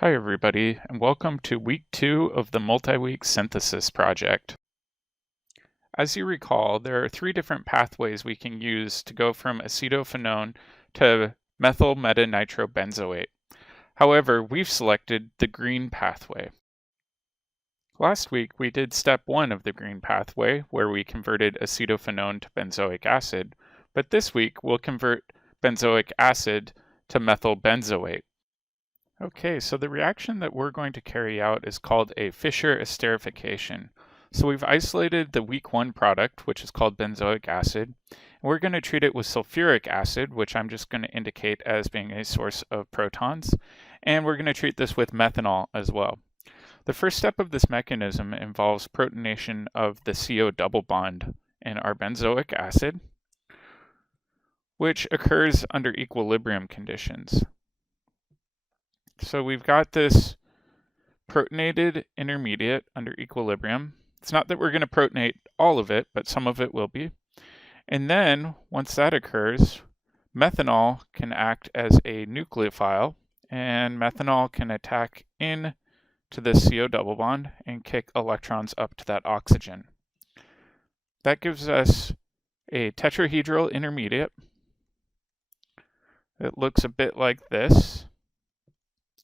Hi everybody, and welcome to week 2 of the multi-week Synthethis project. As you recall, there are 3 different pathways we can use to go from acetophenone to methyl metanitrobenzoate. However, we've selected the green pathway. Last week we did step 1 of the green pathway, where we converted acetophenone to benzoic acid, but this week we'll convert benzoic acid to methyl benzoate. Okay, so the reaction that we're going to carry out is called a Fischer Esterification. So we've isolated the week 1 product, which is called benzoic acid, and we're going to treat it with sulfuric acid, which I'm just going to indicate as being a source of protons, and we're going to treat this with methanol as well. The first step of this mechanism involves protonation of the CO double bond in our benzoic acid, which occurs under equilibrium conditions. So we've got this protonated intermediate under equilibrium. It's not that we're going to protonate all of it, but some of it will be. And then, once that occurs, methanol can act as a nucleophile, and methanol can attack in to this CO double bond and kick electrons up to that oxygen. That gives us a tetrahedral intermediate. It looks a bit like this.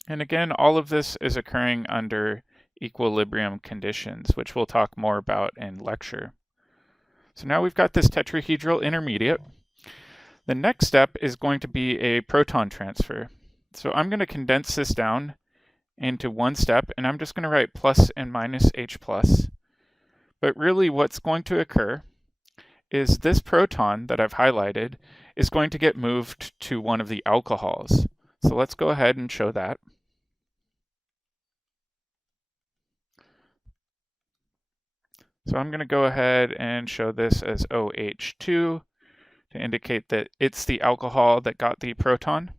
And again, all of this is occurring under equilibrium conditions, which we'll talk more about in lecture. So now we've got this tetrahedral intermediate. The next step is going to be a proton transfer. So I'm going to condense this down into one step, and I'm just going to write plus and minus H plus. But really what's going to occur is this proton that I've highlighted is going to get moved to one of the alcohols. So let's go ahead and show that. So I'm going to go ahead and show this as OH2 to indicate that it's the alcohol that got the proton.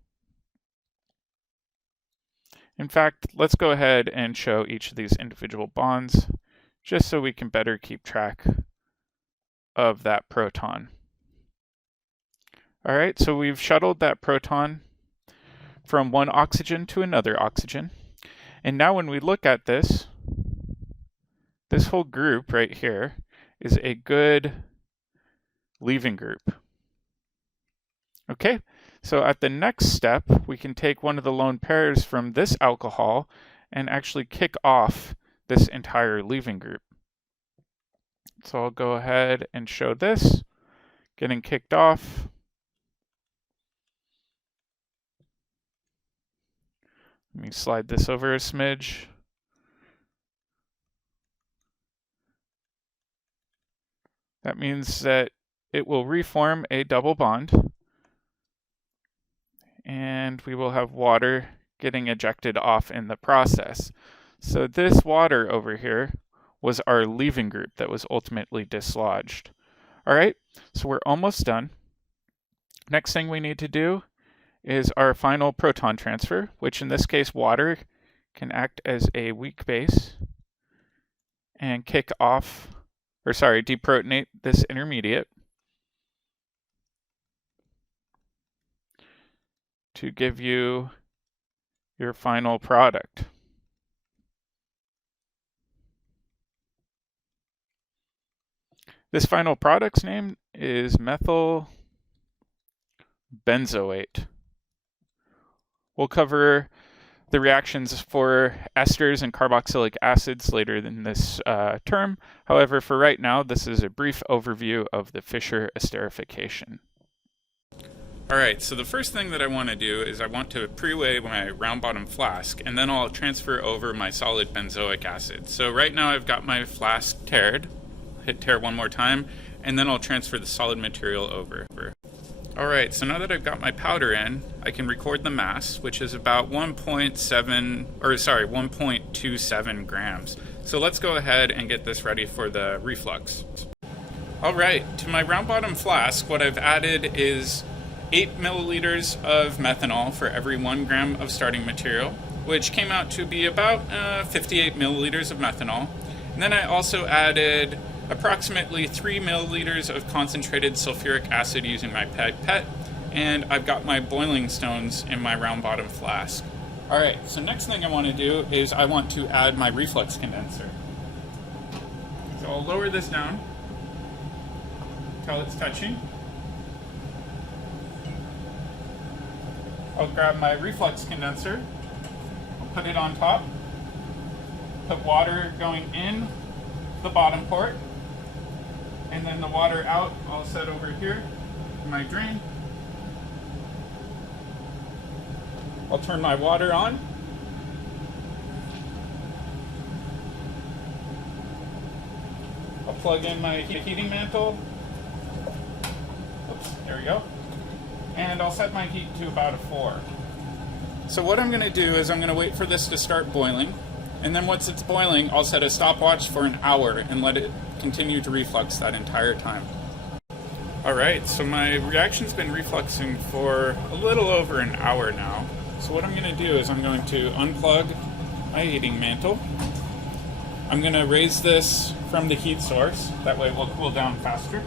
In fact, let's go ahead and show each of these individual bonds just so we can better keep track of that proton. All right, so we've shuttled that proton from one oxygen to another oxygen. And now when we look at this whole group right here is a good leaving group. Okay, so at the next step, we can take one of the lone pairs from this alcohol and actually kick off this entire leaving group. So I'll go ahead and show this getting kicked off. Let me slide this over a smidge. That means that it will reform a double bond, and we will have water getting ejected off in the process. So this water over here was our leaving group that was ultimately dislodged. All right, so we're almost done. Next thing we need to do is our final proton transfer, which in this case water can act as a weak base and kick off, deprotonate this intermediate to give you your final product. This final product's name is methyl benzoate. We'll cover the reactions for esters and carboxylic acids later in this term. However, for right now, this is a brief overview of the Fischer Esterification. All right, so the first thing that I want to do is I want to pre-weigh my round bottom flask, and then I'll transfer over my solid benzoic acid. So right now I've got my flask tared. Hit tare one more time, and then I'll transfer the solid material over. All right, so now that I've got my powder in, I can record the mass, which is about 1.27 grams. So let's go ahead and get this ready for the reflux. All right, to my round bottom flask, what I've added is 8 milliliters of methanol for every 1 gram of starting material, which came out to be about 58 milliliters of methanol. And then I also added approximately 3 milliliters of concentrated sulfuric acid using my pipette, and I've got my boiling stones in my round bottom flask. Alright, so next thing I want to do is I want to add my reflux condenser. So I'll lower this down until it's touching. I'll grab my reflux condenser, I'll put it on top, put water going in the bottom port, and then the water out I'll set over here in my drain. I'll turn my water on. I'll plug in my heating mantle. Oops, there we go. And I'll set my heat to about a 4. So what I'm going to do is I'm going to wait for this to start boiling, and then once it's boiling, I'll set a stopwatch for an hour and let it continue to reflux that entire time. Alright, so my reaction's been refluxing for a little over an hour now. So what I'm going to do is I'm going to unplug my heating mantle. I'm going to raise this from the heat source, that way it will cool down faster.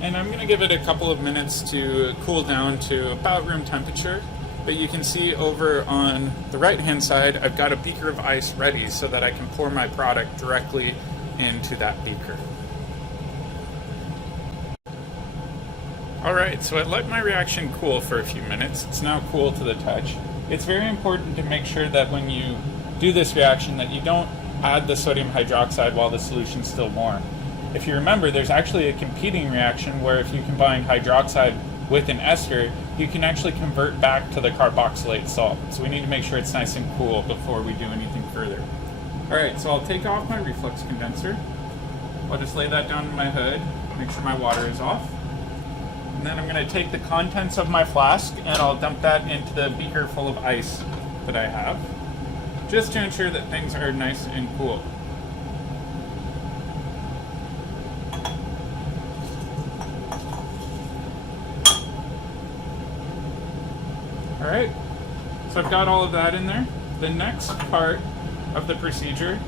And I'm going to give it a couple of minutes to cool down to about room temperature. But you can see over on the right hand side, I've got a beaker of ice ready so that I can pour my product directly into that beaker. Alright, so I let my reaction cool for a few minutes. It's now cool to the touch. It's very important to make sure that when you do this reaction that you don't add the sodium hydroxide while the solution's still warm. If you remember, there's actually a competing reaction where if you combine hydroxide with an ester, you can actually convert back to the carboxylate salt. So we need to make sure it's nice and cool before we do anything further. Alright, so I'll take off my reflux condenser. I'll just lay that down in my hood, make sure my water is off. And then I'm going to take the contents of my flask and I'll dump that into the beaker full of ice that I have, just to ensure that things are nice and cool. Alright, so I've got all of that in there. The next part of the procedure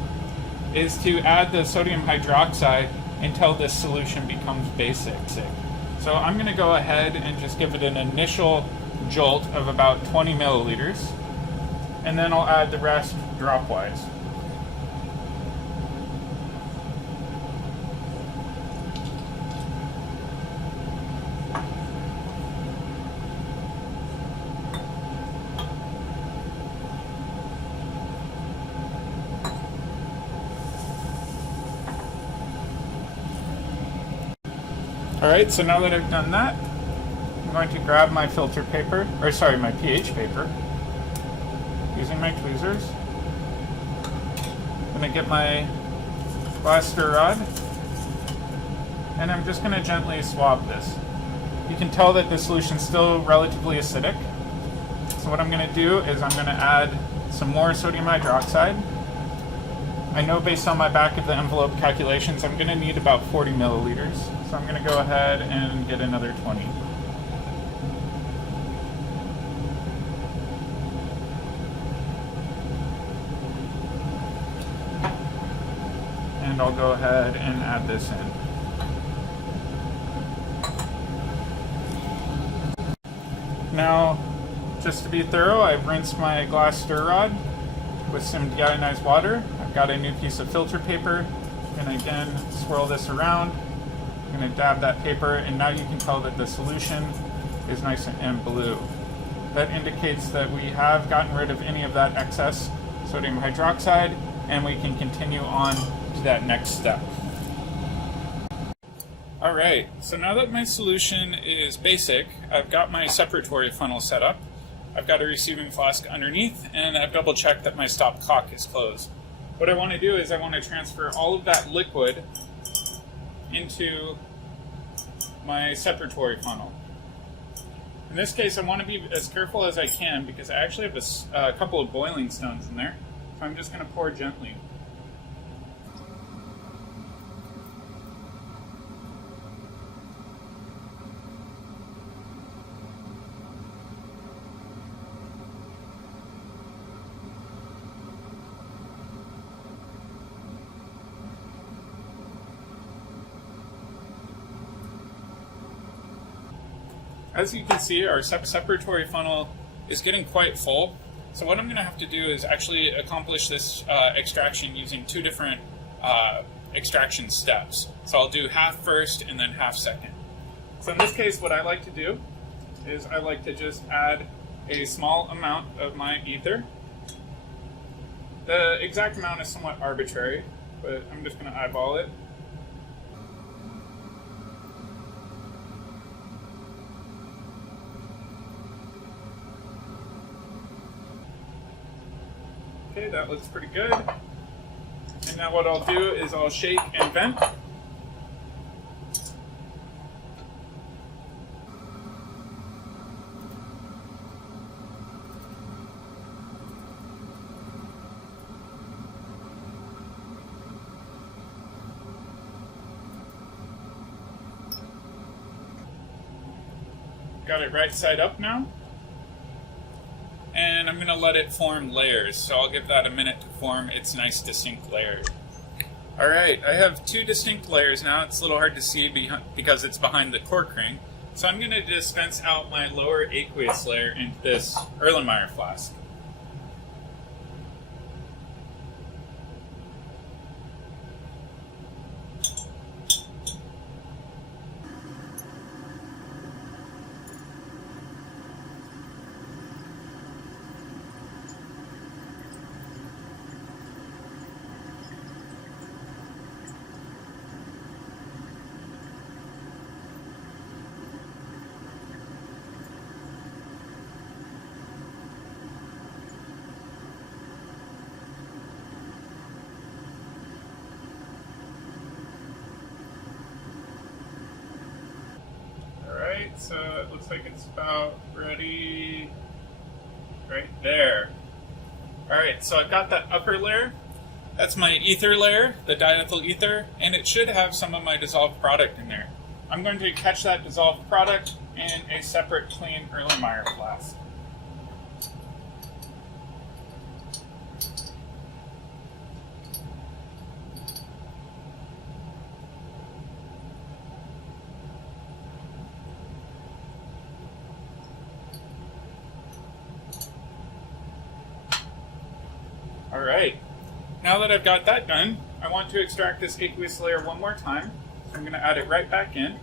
is to add the sodium hydroxide until this solution becomes basic. So I'm going to go ahead and just give it an initial jolt of about 20 milliliters, and then I'll add the rest dropwise. Alright, so now that I've done that, I'm going to grab my filter paper, my pH paper, using my tweezers. I'm going to get my glass stir rod, and I'm just going to gently swab this. You can tell that the solution's still relatively acidic. So what I'm going to do is I'm going to add some more sodium hydroxide. I know based on my back of the envelope calculations, I'm going to need about 40 milliliters. So I'm going to go ahead and get another 20. And I'll go ahead and add this in. Now, just to be thorough, I've rinsed my glass stir rod with some deionized water. I've got a new piece of filter paper, and again swirl this around. I'm going to dab that paper, and now you can tell that the solution is nice and blue. That indicates that we have gotten rid of any of that excess sodium hydroxide, and we can continue on to that next step. Alright, so now that my solution is basic, I've got my separatory funnel set up. I've got a receiving flask underneath, and I've double checked that my stop cock is closed. What I want to do is I want to transfer all of that liquid into my separatory funnel. In this case, I want to be as careful as I can because I actually have a couple of boiling stones in there. So I'm just going to pour gently. As you can see, our separatory funnel is getting quite full. So what I'm going to have to do is actually accomplish this extraction using two different extraction steps. So I'll do half first and then half second. So in this case, what I like to do is I like to just add a small amount of my ether. The exact amount is somewhat arbitrary, but I'm just going to eyeball it. Okay, that looks pretty good. And now what I'll do is I'll shake and vent. Got it right side up now. And I'm going to let it form layers, so I'll give that a minute to form its nice distinct layers. Alright, I have two distinct layers now. It's a little hard to see because it's behind the cork ring. So I'm going to dispense out my lower aqueous layer into this Erlenmeyer flask. So it looks like it's about ready right there. Alright, so I've got that upper layer. That's my ether layer, the diethyl ether, and it should have some of my dissolved product in there. I'm going to catch that dissolved product in a separate clean Erlenmeyer flask. Alright, now that I've got that done, I want to extract this aqueous layer one more time. So I'm going to add it right back in.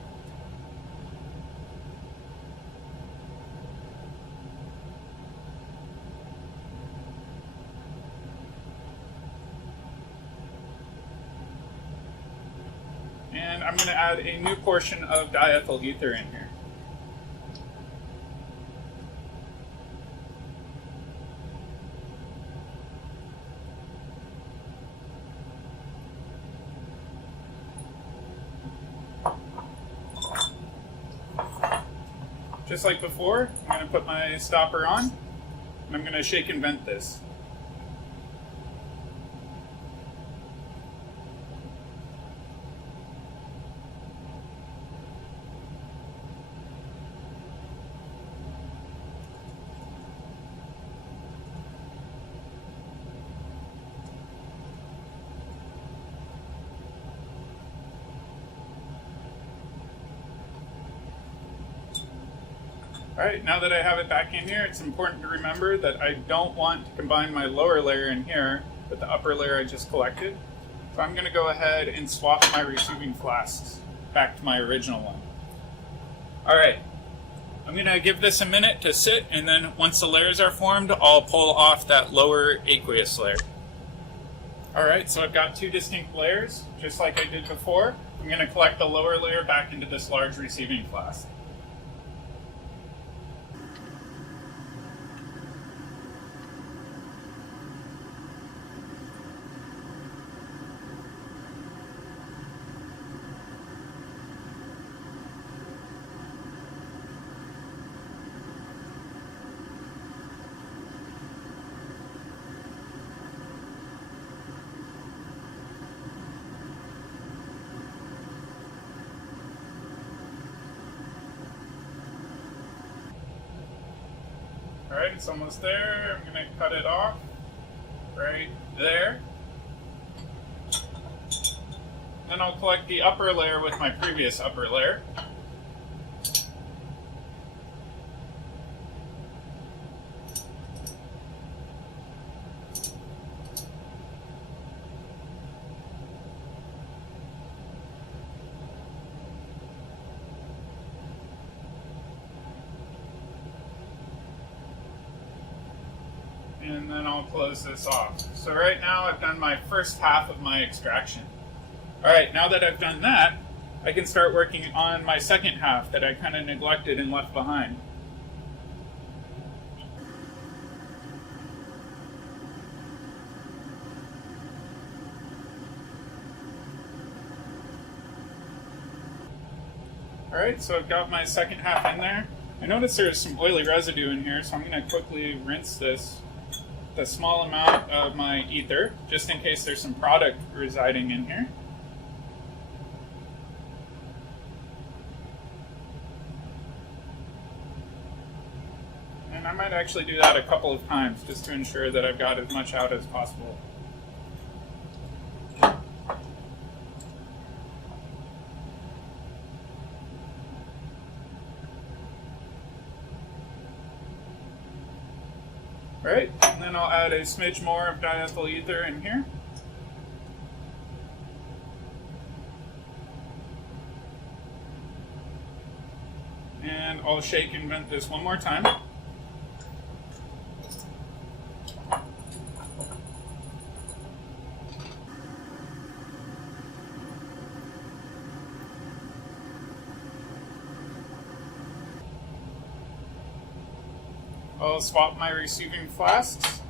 And I'm going to add a new portion of diethyl ether in here. Just like before, I'm going to put my stopper on, and I'm going to shake and vent this. Alright, now that I have it back in here, it's important to remember that I don't want to combine my lower layer in here with the upper layer I just collected. So I'm going to go ahead and swap my receiving flasks back to my original one. Alright, I'm going to give this a minute to sit, and then once the layers are formed, I'll pull off that lower aqueous layer. Alright, so I've got two distinct layers, just like I did before. I'm going to collect the lower layer back into this large receiving flask. Alright, it's almost there. I'm going to cut it off right there. Then I'll collect the upper layer with my previous upper layer. and then I'll close this off. So right now I've done my first half of my extraction. Alright, now that I've done that, I can start working on my second half that I kind of neglected and left behind. Alright, so I've got my second half in there. I noticed there's some oily residue in here, so I'm going to quickly rinse this with a small amount of my ether, just in case there's some product residing in here. And I might actually do that a couple of times, just to ensure that I've got as much out as possible. Right, and then I'll add a smidge more of diethyl ether in here. And I'll shake and vent this one more time. I'll swap my receiving flasks,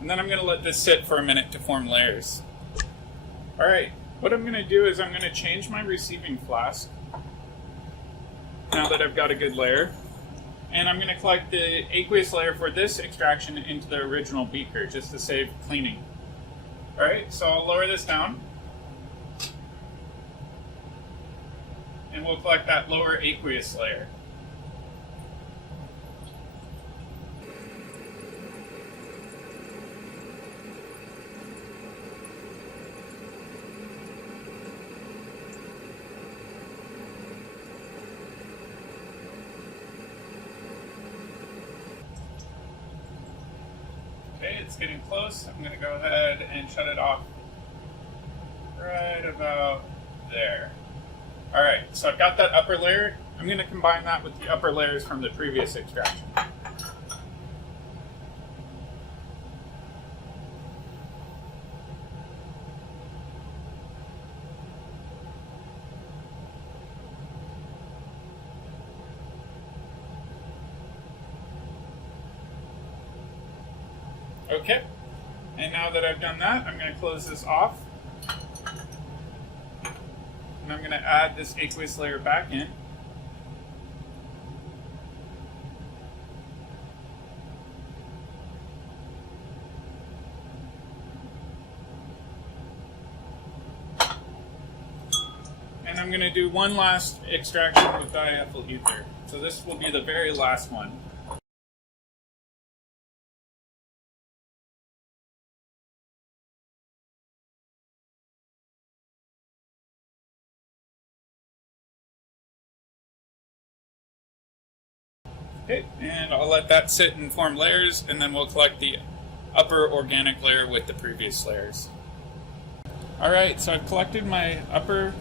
and then I'm going to let this sit for a minute to form layers. Alright, what I'm going to do is I'm going to change my receiving flask, now that I've got a good layer, and I'm going to collect the aqueous layer for this extraction into the original beaker, just to save cleaning. Alright, so I'll lower this down, and we'll collect that lower aqueous layer. Okay, it's getting close. I'm going to go ahead and shut it off right about there. Alright, so I've got that upper layer. I'm going to combine that with the upper layers from the previous extraction. Okay, and now that I've done that, I'm going to close this off. And I'm going to add this aqueous layer back in. And I'm going to do one last extraction with diethyl ether. So this will be the very last one. Okay, and I'll let that sit and form layers, and then we'll collect the upper organic layer with the previous layers. Alright, so I've collected my upper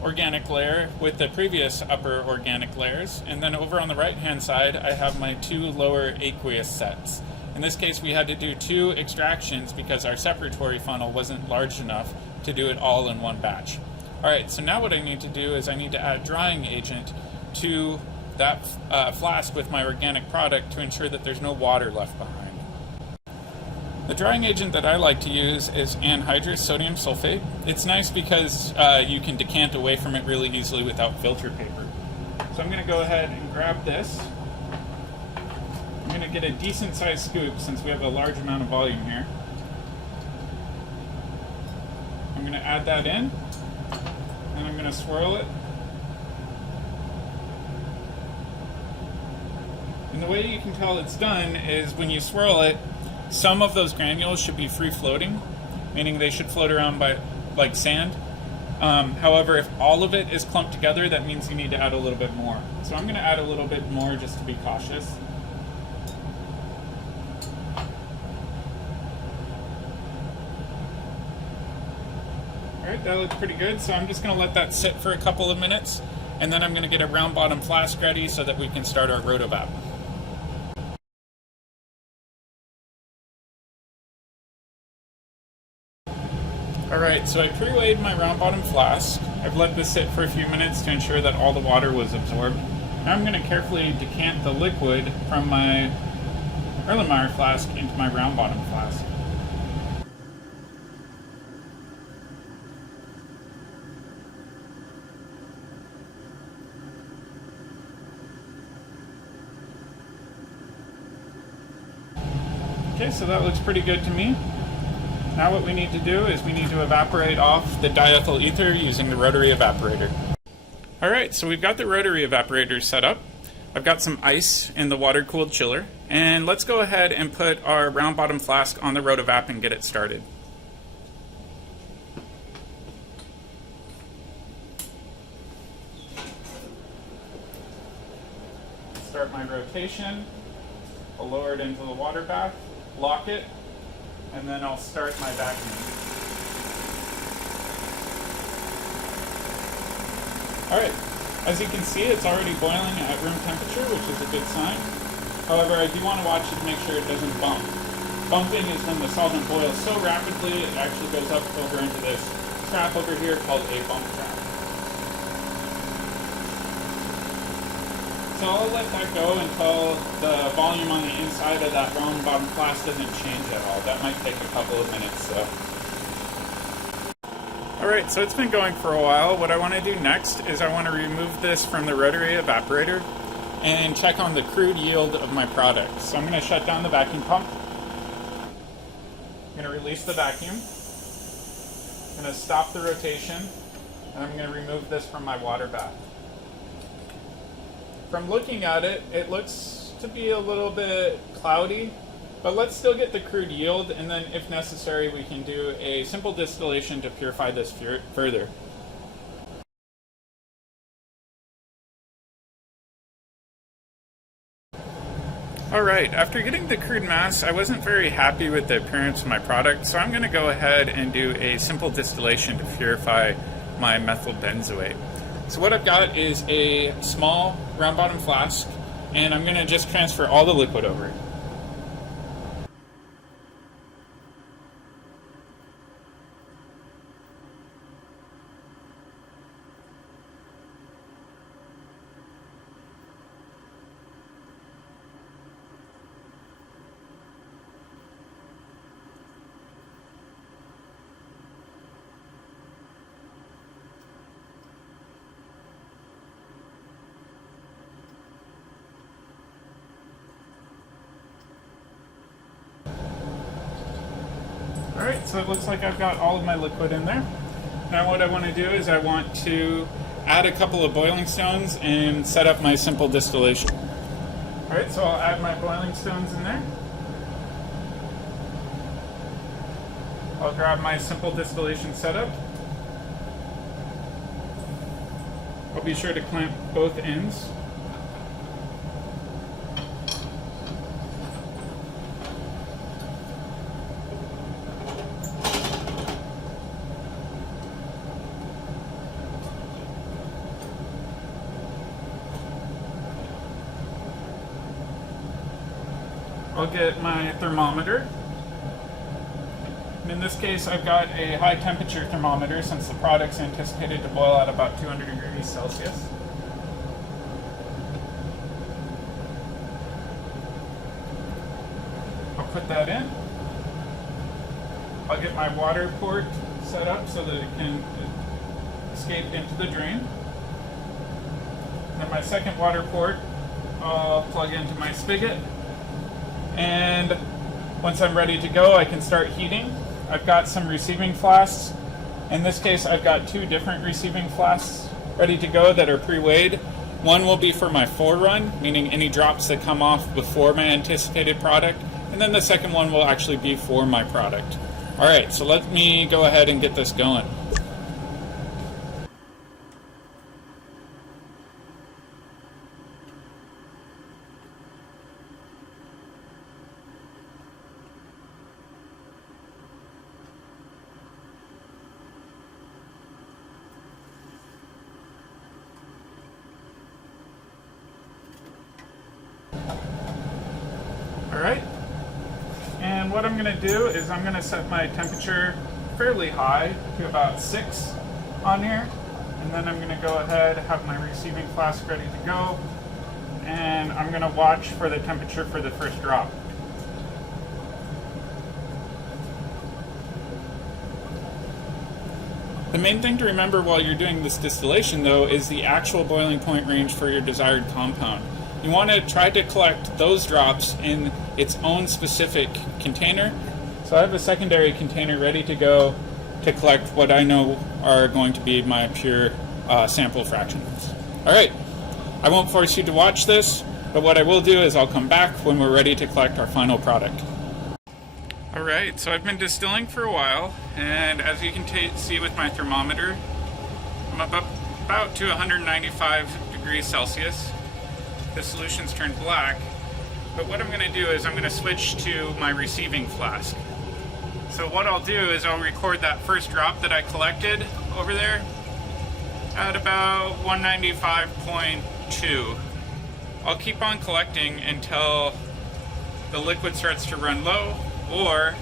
organic layer with the previous upper organic layers, and then over on the right hand side I have my two lower aqueous sets. In this case we had to do 2 extractions because our separatory funnel wasn't large enough to do it all in one batch. Alright, so now what I need to do is I need to add drying agent to that flask with my organic product to ensure that there's no water left behind. The drying agent that I like to use is anhydrous sodium sulfate. It's nice because you can decant away from it really easily without filter paper. So I'm going to go ahead and grab this. I'm going to get a decent sized scoop since we have a large amount of volume here. I'm going to add that in, and I'm going to swirl it. And the way you can tell it's done is when you swirl it, some of those granules should be free floating, meaning they should float around like sand. However, if all of it is clumped together, that means you need to add a little bit more. So I'm going to add a little bit more just to be cautious. Alright, that looks pretty good, so I'm just going to let that sit for a couple of minutes, and then I'm going to get a round bottom flask ready so that we can start our rotovap. Alright, so I pre-weighed my round bottom flask. I've let this sit for a few minutes to ensure that all the water was absorbed. Now I'm going to carefully decant the liquid from my Erlenmeyer flask into my round bottom flask. Okay, so that looks pretty good to me. Now what we need to do is we need to evaporate off the diethyl ether using the rotary evaporator. Alright, so we've got the rotary evaporator set up. I've got some ice in the water-cooled chiller, and let's go ahead and put our round bottom flask on the rotovap and get it started. Start my rotation. I'll lower it into the water bath, lock it, and then I'll start my vacuum. Alright, as you can see, it's already boiling at room temperature, which is a good sign. However, I do want to watch it to make sure it doesn't bump. Bumping is when the solvent boils so rapidly it actually goes up over into this trap over here called a bump trap. So I'll let that go until the volume on the inside of that round bottom flask doesn't change at all. That might take a couple of minutes though. Alright, so it's been going for a while. What I want to do next is I want to remove this from the rotary evaporator and check on the crude yield of my product. So I'm going to shut down the vacuum pump. I'm going to release the vacuum. I'm going to stop the rotation, and I'm going to remove this from my water bath. From looking at it, it looks to be a little bit cloudy, but let's still get the crude yield, and then if necessary we can do a simple distillation to purify this further. Alright, after getting the crude mass, I wasn't very happy with the appearance of my product, so I'm going to go ahead and do a simple distillation to purify my methyl benzoate. So what I've got is a small round bottom flask, and I'm going to just transfer all the liquid over it. Alright, so it looks like I've got all of my liquid in there. Now what I want to do is I want to add a couple of boiling stones and set up my simple distillation. Alright, so I'll add my boiling stones in there. I'll grab my simple distillation setup. I'll be sure to clamp both ends. I'll get my thermometer. And in this case, I've got a high temperature thermometer since the product's anticipated to boil at about 200 degrees Celsius. I'll put that in. I'll get my water port set up so that it can escape into the drain. Then my second water port, I'll plug into my spigot. And once I'm ready to go, I can start heating. I've got some receiving flasks. In this case, I've got two different receiving flasks ready to go that are pre-weighed. One will be for my forerun, meaning any drops that come off before my anticipated product. And then the second one will actually be for my product. Alright, so let me go ahead and get this going. Alright, and what I'm going to do is I'm going to set my temperature fairly high, to about 6 on here. And then I'm going to go ahead, have my receiving flask ready to go, and I'm going to watch for the temperature for the first drop. The main thing to remember while you're doing this distillation, though, is the actual boiling point range for your desired compound. You want to try to collect those drops in its own specific container. So I have a secondary container ready to go to collect what I know are going to be my pure sample fractions. Alright, I won't force you to watch this, but what I will do is I'll come back when we're ready to collect our final product. Alright, so I've been distilling for a while, and as you can see with my thermometer, I'm about to 195 degrees Celsius. The solution's turned black, but what I'm going to do is I'm going to switch to my receiving flask. So what I'll do is I'll record that first drop that I collected over there at about 195.2. I'll keep on collecting until the liquid starts to run low, or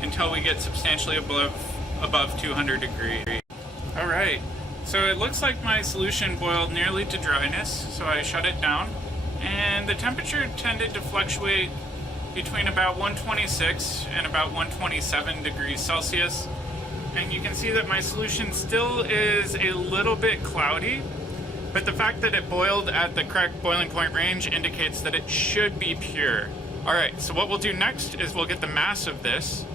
until we get substantially above 200 degrees. Alright, so it looks like my solution boiled nearly to dryness, so I shut it down, and the temperature tended to fluctuate between about 126 and about 127 degrees Celsius. And you can see that my solution still is a little bit cloudy, but the fact that it boiled at the correct boiling point range indicates that it should be pure. Alright, so what we'll do next is we'll get the mass of this,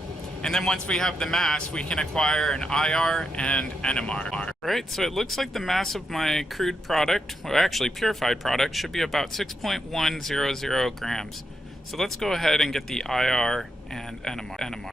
and then once we have the mass, we can acquire an IR and NMR. Alright, so it looks like the mass of my crude product, well actually purified product, should be about 6.100 grams. So let's go ahead and get the IR and NMR.